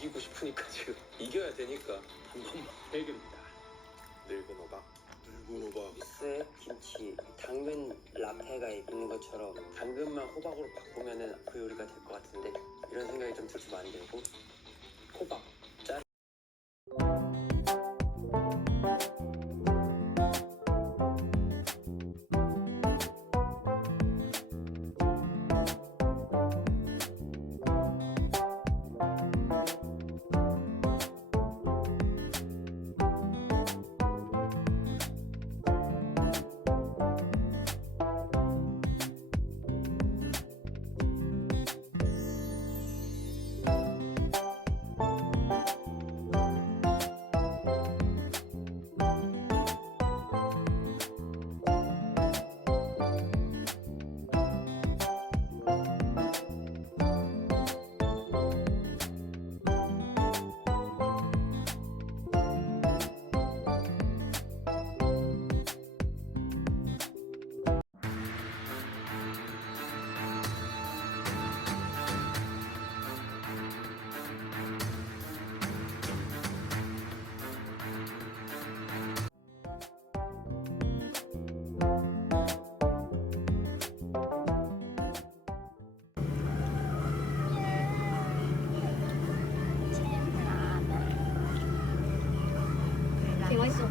이기고 싶으니까 지금 이겨야 되니까 한 번만. 대결입니다. 늙은 호박. 늙은 호박. 믹스에 김치, 당근 라페가 있는 것처럼 당근만 호박으로 바꾸면은 그 요리가 될 것 같은데 이런 생각이 좀 들면 안 되고 호박 짠. 되게 맛있어.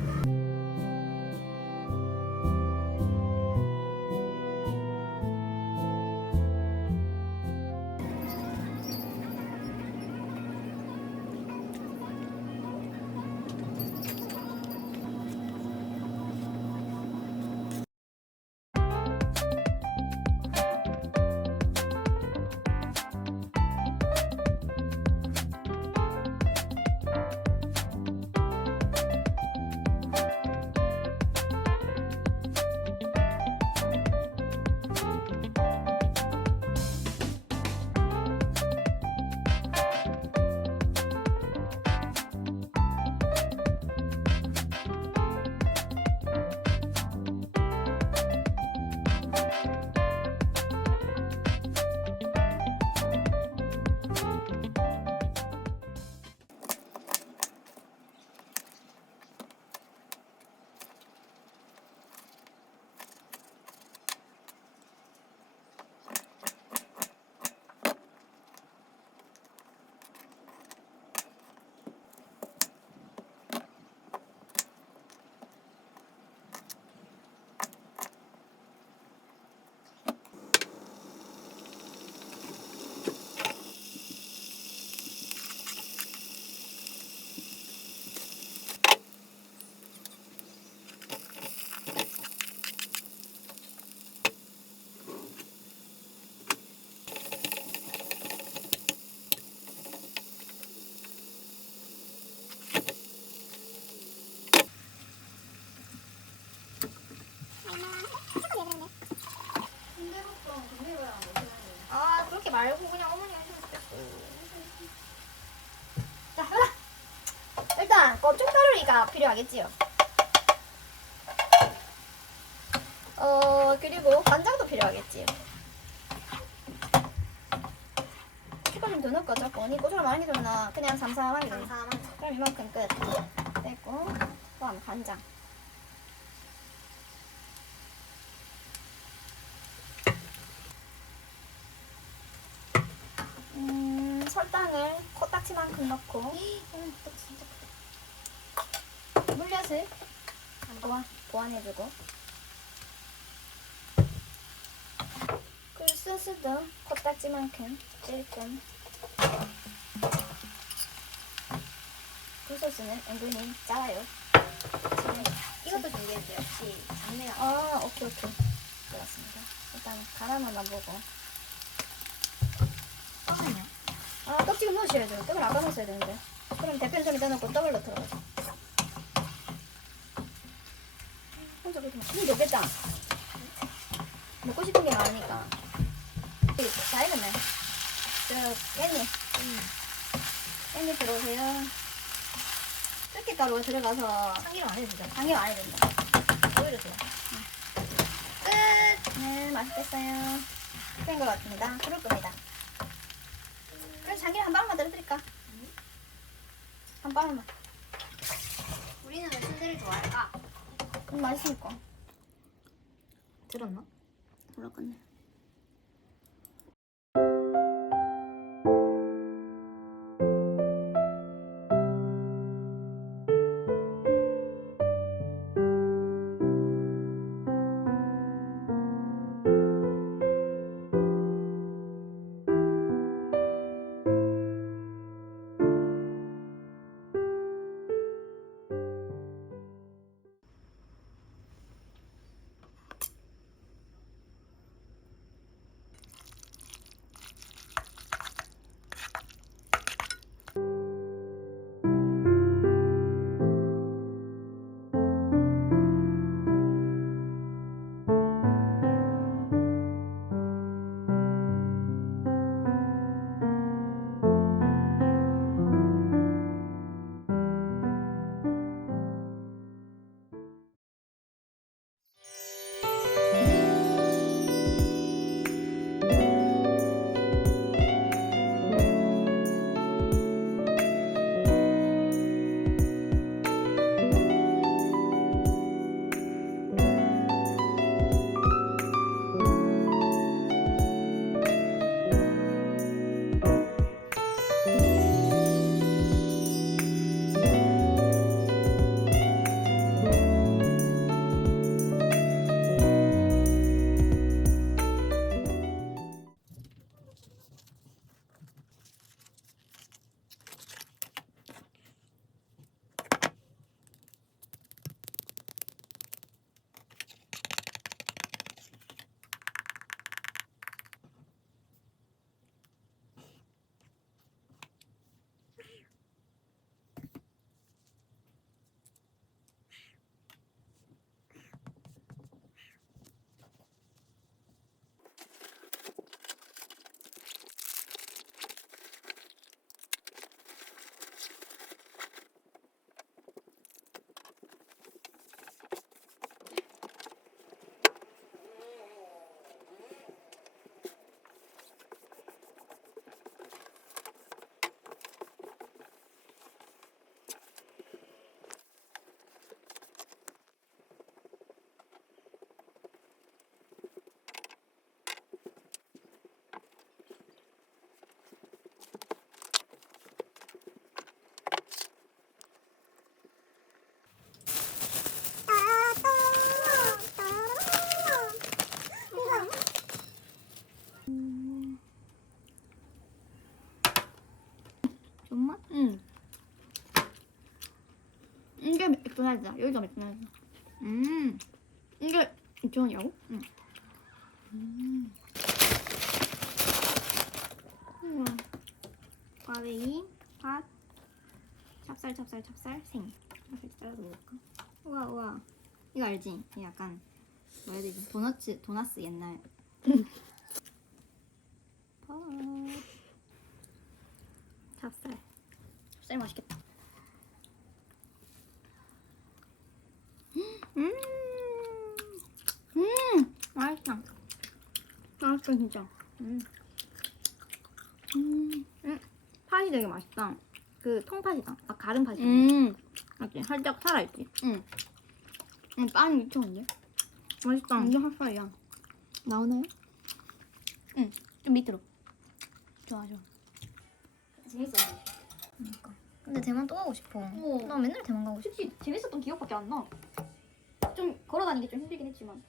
아 그렇게 말고 그냥 어머니가 해주셨어. 자 하나. 일단 고춧가루가 필요하겠지요. 그리고 간장도 필요하겠지요. 고춧가루 좀 더 넣을까 자꾸. 언니 고춧가루 많이 넣나 그냥 삼삼하게 넣나. 그럼 이만큼 끝. 됐고 그다음 간장. 설탕을 코딱지만큼 넣고 물엿을 보완해주고 굴소스도 코딱지만큼 찔끔. 굴소스는 은근히 짜요. 이것도 준비했어요. 혹시 장내가 아 오케이 그렇습니다. 일단 간하만 보고. 떠나냐? 아 떡 지금 넣으셔야죠. 떡을 아까 넣었어야 되는데. 그럼 대표는 좀 이따 넣고 떡을 넣더라고요. 혼자 그렇게 맛있는 게 없겠다. 먹고 싶은 게 많으니까. 다 익었네. 저 깻잎. 깻잎 들어오세요. 들깨가루가 들어가서 참기름 안 해도 되잖아. 당연 안 해야 된다. 오히려 좋아. 끝! 네, 맛있겠어요. 된 것 같습니다. 그럴 겁니다. 그래서 참기름 한 방울만 더 드릴까? 한 빵만. 우리는 왜 순대를 좋아할까? 맛있으니까. 들었나? 몰랐겠네. 정말? 응. 이게 맥도날드야. 여기가 맥도날드. 이게 2,000원이라고? 응. 우와. 꽈배기, 팥, 찹쌀, 생. 이렇게 잘라서 먹을까? 우와. 이거 알지? 이게 약간 뭐 해야 되지? 도너츠 옛날. 찹쌀 맛있겠다. 맛있다. 맛있어 진짜. 팥이 되게 맛있다. 그 통팥이다. 아 가른 팥이. 맞지? 살짝 살아있지. 빵이 미쳤는데? 맛있다. 완전 핫살이야. 나오나요? 좀 밑으로. 좋아. 재밌어. 그러니까. 근데 대만 또 가고 싶어. 어. 나 맨날 대만 가고 싶어. 솔직히 재밌었던 기억밖에 안 나. 좀 걸어다니기 좀 힘들긴 했지만.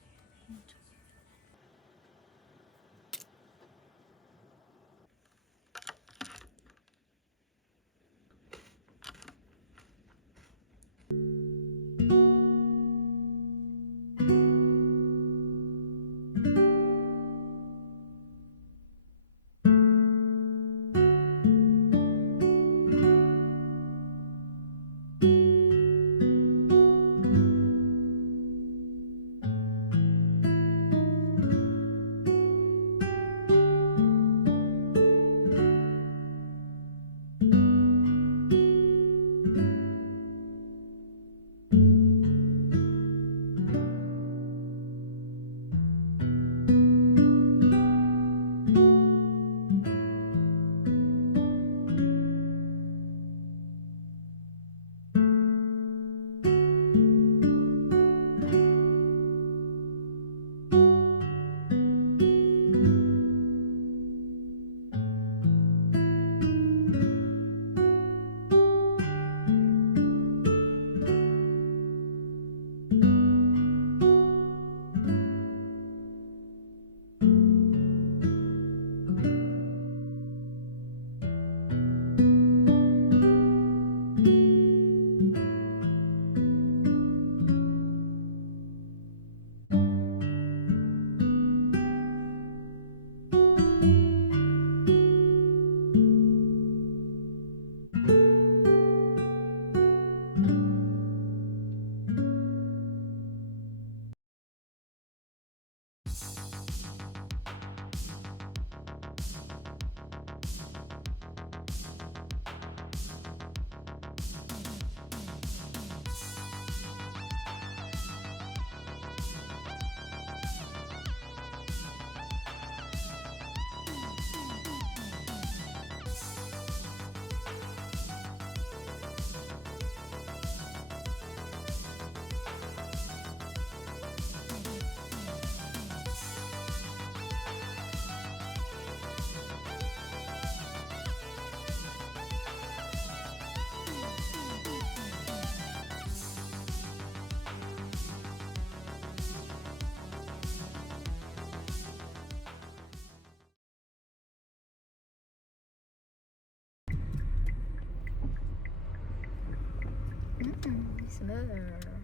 스멜.